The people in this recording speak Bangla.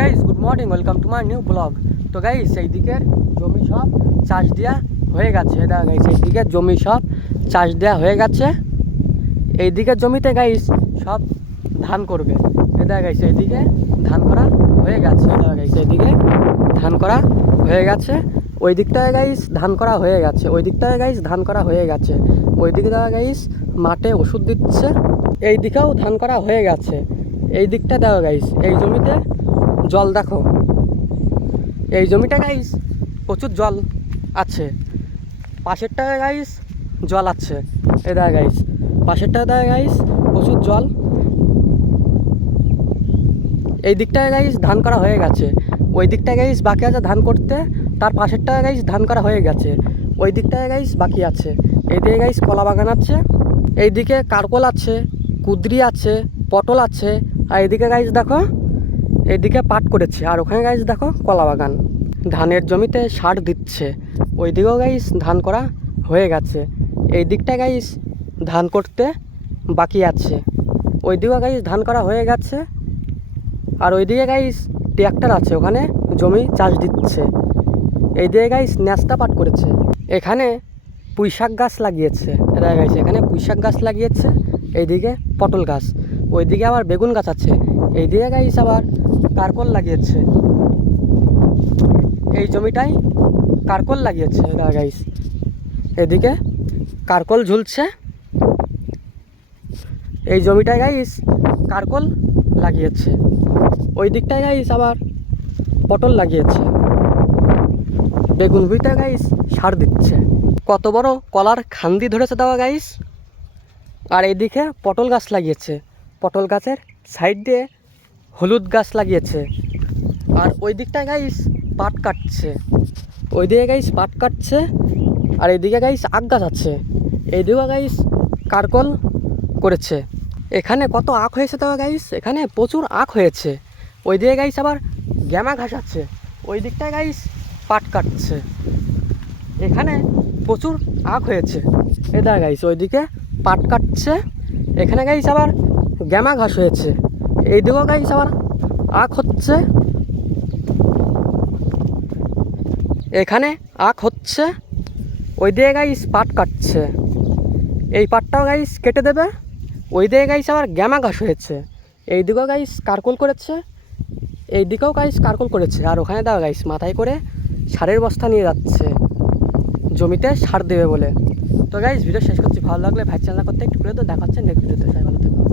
Guys good morning, welcome to my new blog. তো গাইস এই দিকের জমি সব চাষ দেওয়া হয়ে গেছে। এটা গাইস এই দিকের জমি সব চাষ দেওয়া হয়ে গেছে। এই দিকের জমিতে গাইস সব ধান করবে। এটা গাইস এইদিকে ধান করা হয়ে গেছে। এটা গাইস এইদিকে ধান করা হয়ে গেছে। ওই দিকটায় গাইস ধান করা হয়ে গেছে। ওই দিকটায় গাইস ধান করা হয়ে গেছে। ওই দিকে দেওয়া গাইস মাঠে ওষুধ দিচ্ছে। এই দিকেও ধান করা হয়ে গেছে। এই দিকটা দেওয়া গাইস এই জমিতে জল দেখো। এই জমিটা গাইস প্রচুর জল আছে। পাশেরটায় গাইস জল আছে। এটা গাইস পাশেরটা দেওয়া গাইস প্রচুর জল। এই দিকটায় গাইস ধান করা হয়ে গেছে। ওই দিকটায় গাইস বাকি আছে ধান করতে। তার পাশেরটায় গাইস ধান করা হয়ে গেছে। ওই দিকটায় গাইস বাকি আছে। এই দিকে গাইস কলা বাগান আছে। এইদিকে কারকল আছে, কুদরি আছে, পটল আছে। আর এইদিকে গাইস দেখো এইদিকে পাট করেছে। আর ওখানে গাইস দেখো কলা বাগান। ধানের জমিতে সার দিচ্ছে। ওই দিকেও গাইস ধান করা হয়ে গেছে। এই দিকটা গাইস ধান করতে বাকি আছে। ওই দিকেও গাইস ধান করা হয়ে গেছে। আর ওইদিকে গাইস ট্র্যাক্টর আছে, ওখানে জমি চাষ দিচ্ছে। এই দিকে গাইস ন্যাস্তা পাট করেছে। এখানে পুঁইশাক গাছ লাগিয়েছে। এটা গাইস এখানে পুঁইশাক গাছ লাগিয়েছে। এইদিকে পটল গাছ, ওইদিকে আবার বেগুন গাছ আছে। এইদিকে গাইস আবার কারকল লাগিয়েছে। এই জমিটাই কারকল লাগিয়েছে। এটা গাইস এদিকে কারকল ঝুলছে। এই জমিটায় গাইস কারকল লাগিয়েছে। ওই দিকটায় গাইস আবার পটল লাগিয়েছে। বেগুন ভুঁইতে গাইস সার দিচ্ছে। কত বড় কলার খান্দি ধরেছে দেওয়া গাইস। আর এইদিকে পটল গাছ লাগিয়েছে। পটল গাছের সাইড দিয়ে হলুদ গাছ লাগিয়েছে। আর ওই দিকটায় গাইস পাট কাটছে। ওই দিকে গাইস পাট কাটছে। আর এইদিকে গাইস আখ গাছ আছে। এইদিকে গাইস কারকল করেছে। এখানে কত আখ হয়েছে দেওয়া গাইস, এখানে প্রচুর আখ হয়েছে। ওই দিকে গাইস আবার গ্যামা ঘাস আছে। ওই দিকটায় গাইস পাট কাটছে। এখানে প্রচুর আখ হয়েছে। এটা গাইস ওইদিকে পাট কাটছে। এখানে গাইস আবার গ্যামা ঘাস হয়েছে। এই দিকেও গাইস আবার আখ হচ্ছে। এখানে আখ হচ্ছে। ওই দিকে গাইস পাট কাটছে। এই পাটটাও গাইস কেটে দেবে। ওই দিকে গাইস আবার গ্যামা ঘাস হয়েছে। এই দিকেও গাইস কারকল করেছে। এই দিকেও গাইস কারকল করেছে। আর ওখানে দাও গাইস মাথায় করে সারের বস্তা নিয়ে যাচ্ছে জমিতে সার দেবে বলে। তো গাইস ভিডিও শেষ করছি। ভালো লাগলে ভাই চ্যানেল করতে একটু করে তো দেখাচ্ছে নেক্সট ভিডিওতে। ভালো থাকবে।